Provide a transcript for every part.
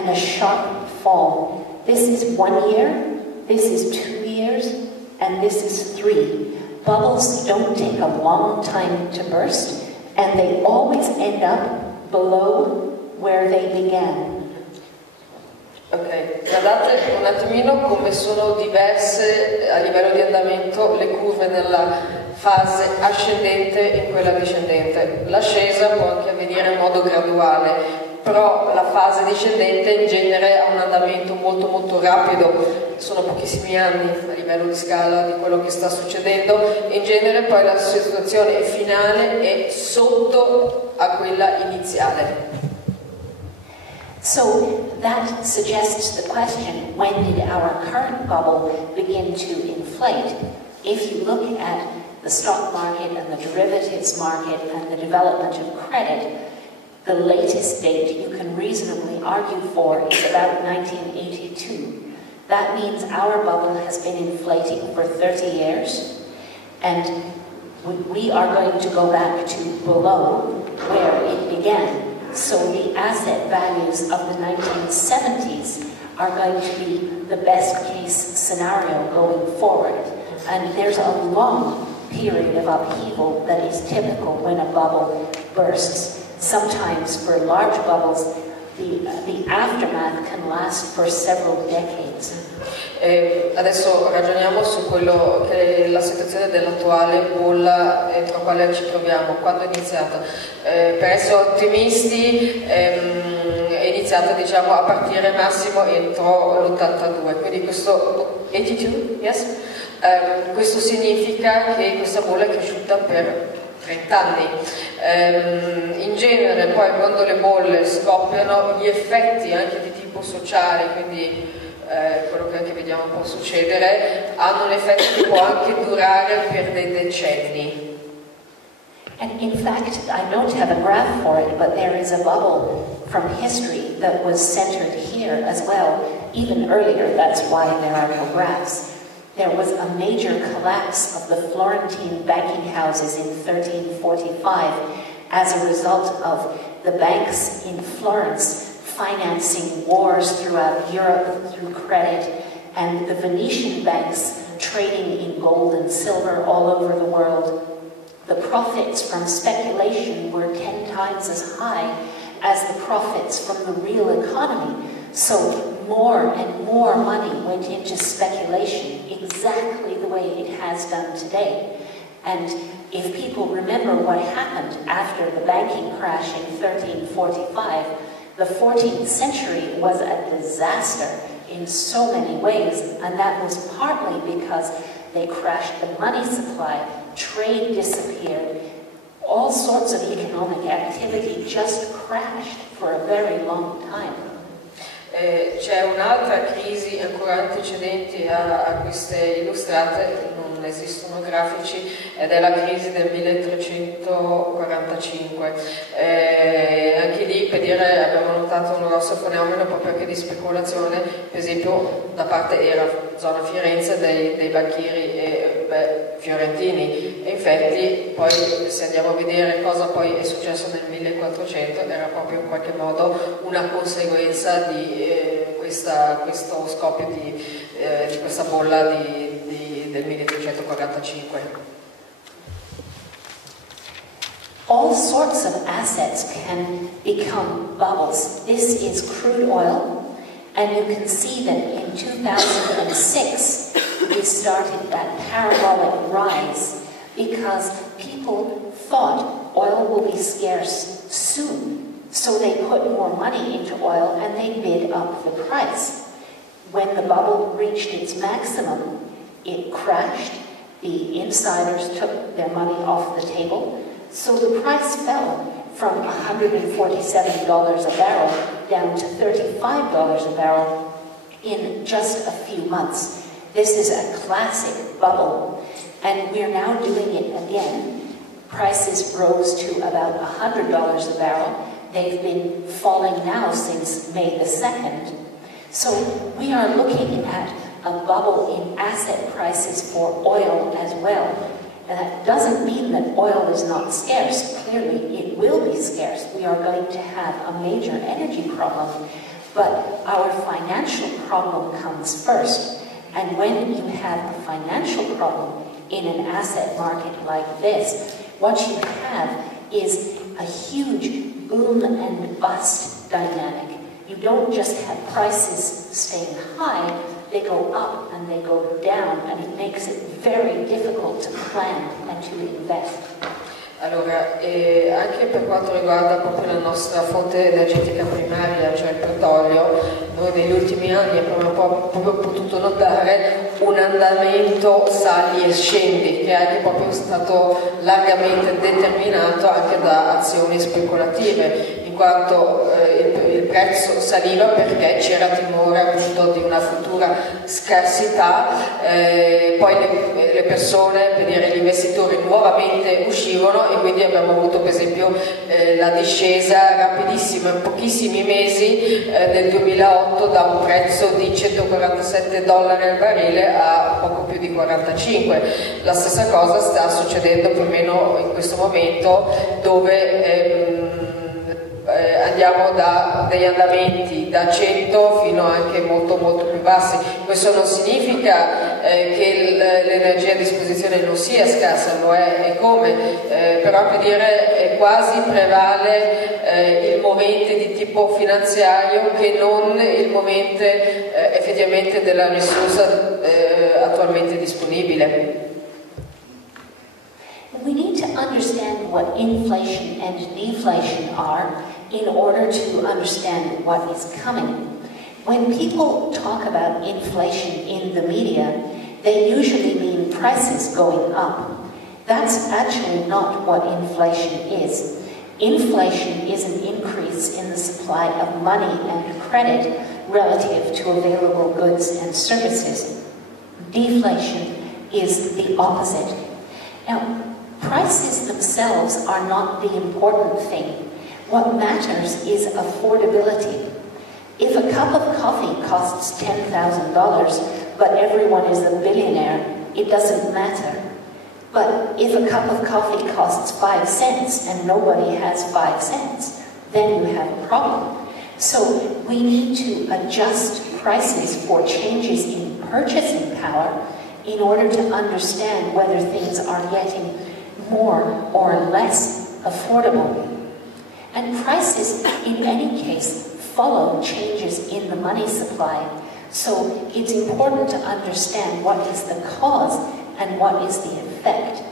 and a sharp fall. This is 1 year, this is 2 years, and this is 3. Bubbles don't take a long time to burst, and they always end up below where they began. Ok, guardate un attimino come sono diverse a livello di andamento le curve nella fase ascendente e in quella discendente. L'ascesa può anche avvenire in modo graduale, però la fase discendente in genere ha un andamento molto molto rapido, sono pochissimi anni a livello di scala di quello che sta succedendo, e in genere poi la situazione finale è sotto a quella iniziale. So that suggests the question, when did our current bubble begin to inflate? If you look at the stock market and the derivatives market and the development of credit, the latest date you can reasonably argue for is about 1982. That means our bubble has been inflating for 30 years, and we are going to go back to below where it began. So the asset values of the 1970s are going to be the best case scenario going forward. And there's a long period of upheaval that is typical when a bubble bursts. Sometimes for large bubbles, the aftermath can last for several decades. Adesso ragioniamo su quello che è la situazione dell'attuale bolla entro la quale ci troviamo. Quando è iniziata? Per essere ottimisti è iniziata, diciamo, a partire massimo entro l'82, quindi questo 82, yes? Questo significa che questa bolla è cresciuta per 30 anni. In genere poi quando le bolle scoppiano, gli effetti anche di tipo sociale, quindi quello che anche vediamo può succedere, hanno un effetto che può anche durare per dei decenni. And in fact, I don't have a graph for it, but there is a bubble from history that was centered here as well, even earlier. That's why there are no graphs. There was a major collapse of the Florentine banking houses in 1345 as a result of the banks in Florence financing wars throughout Europe through credit, and the Venetian banks trading in gold and silver all over the world. The profits from speculation were 10 times as high as the profits from the real economy. So more and more money went into speculation, exactly the way it has done today. And if people remember what happened after the banking crash in 1345, the 14th century was a disaster in so many ways, and that was partly because they crashed the money supply, trade disappeared, all sorts of economic activity just crashed for a very long time. C'è un'altra crisi ancora antecedente a queste illustrate, non esistono grafici, ed è la crisi del 1345. Anche lì, per dire, abbiamo notato un grosso fenomeno proprio anche di speculazione, per esempio da parte era zona Firenze dei banchieri fiorentini, e infatti poi se andiamo a vedere cosa poi è successo nel 1400 era proprio in qualche modo una conseguenza di questo scoppio di questa bolla del 1345. All sorts of assets can become bubbles. This is crude oil, and you can see that in 2006 we started that parabolic rise because people thought oil will be scarce soon. So they put more money into oil and they bid up the price. When the bubble reached its maximum, it crashed. The insiders took their money off the table. So the price fell from $147 a barrel down to $35 a barrel in just a few months. This is a classic bubble, and we're now doing it again. Prices rose to about $100 a barrel. They've been falling now since May the 2nd. So we are looking at a bubble in asset prices for oil as well. And that doesn't mean that oil is not scarce. Clearly, it will be scarce. We are going to have a major energy problem. But our financial problem comes first. And when you have a financial problem in an asset market like this, what you have is a huge boom and bust dynamic. You don't just have prices staying high, they go up and they go down, and it makes it very difficult to plan and to invest. Allora, anche per quanto riguarda proprio la nostra fonte energetica primaria, cioè il petrolio, noi negli ultimi anni abbiamo proprio potuto notare un andamento sali e scendi, che è anche proprio stato largamente determinato anche da azioni speculative, in quanto il prezzo saliva perché c'era timore appunto di una futura scarsità, poi le persone, per dire gli investitori, nuovamente uscivano, e quindi abbiamo avuto per esempio la discesa rapidissima in pochissimi mesi nel 2008 da un prezzo di $147 al barile a poco più di 45. La stessa cosa sta succedendo più o meno in questo momento, dove andiamo da degli andamenti da 100 fino anche molto più bassi. Questo non significa che l'energia a disposizione non sia scarsa, lo è, e come, però per dire quasi prevale il movente di tipo finanziario che non il movente effettivamente della risorsa attualmente disponibile. We need to understand what inflation and deflation are in order to understand what is coming. When people talk about inflation in the media, they usually mean prices going up. That's actually not what inflation is. Inflation is an increase in the supply of money and credit relative to available goods and services. Deflation is the opposite. Now, prices themselves are not the important thing. What matters is affordability. If a cup of coffee costs $10,000, but everyone is a billionaire, it doesn't matter. But if a cup of coffee costs 5 cents and nobody has 5 cents, then you have a problem. So we need to adjust prices for changes in purchasing power in order to understand whether things are getting more or less affordable. And prices, in any case, follow changes in the money supply. So it's important to understand what is the cause and what is the effect.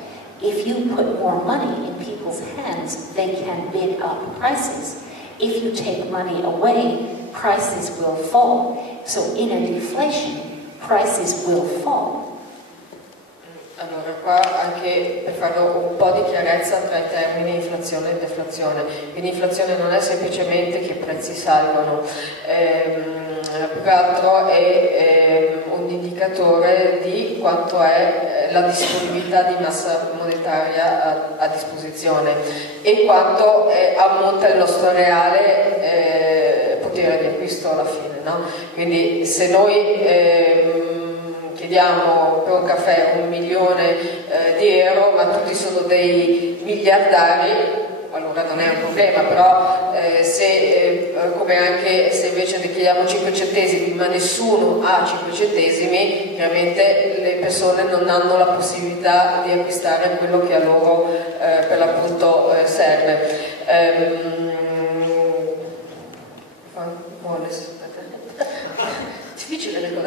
If you put more money in people's hands, they can bid up prices. If you take money away, prices will fall. So in a deflation, prices will fall. Allora, qua anche per fare un po' di chiarezza tra i termini inflazione e deflazione. Quindi inflazione non è semplicemente che i prezzi salgono, più che altro è un indicatore di quanto è la disponibilità di massa monetaria a disposizione e quanto ammonta il nostro reale potere di acquisto alla fine, no? Quindi se noi chiediamo per un caffè 1 milione di euro, ma tutti sono dei miliardari, allora non è un problema, però come anche se invece ne chiediamo 5 centesimi ma nessuno ha 5 centesimi, chiaramente le persone non hanno la possibilità di acquistare quello che a loro per l'appunto serve. Difficile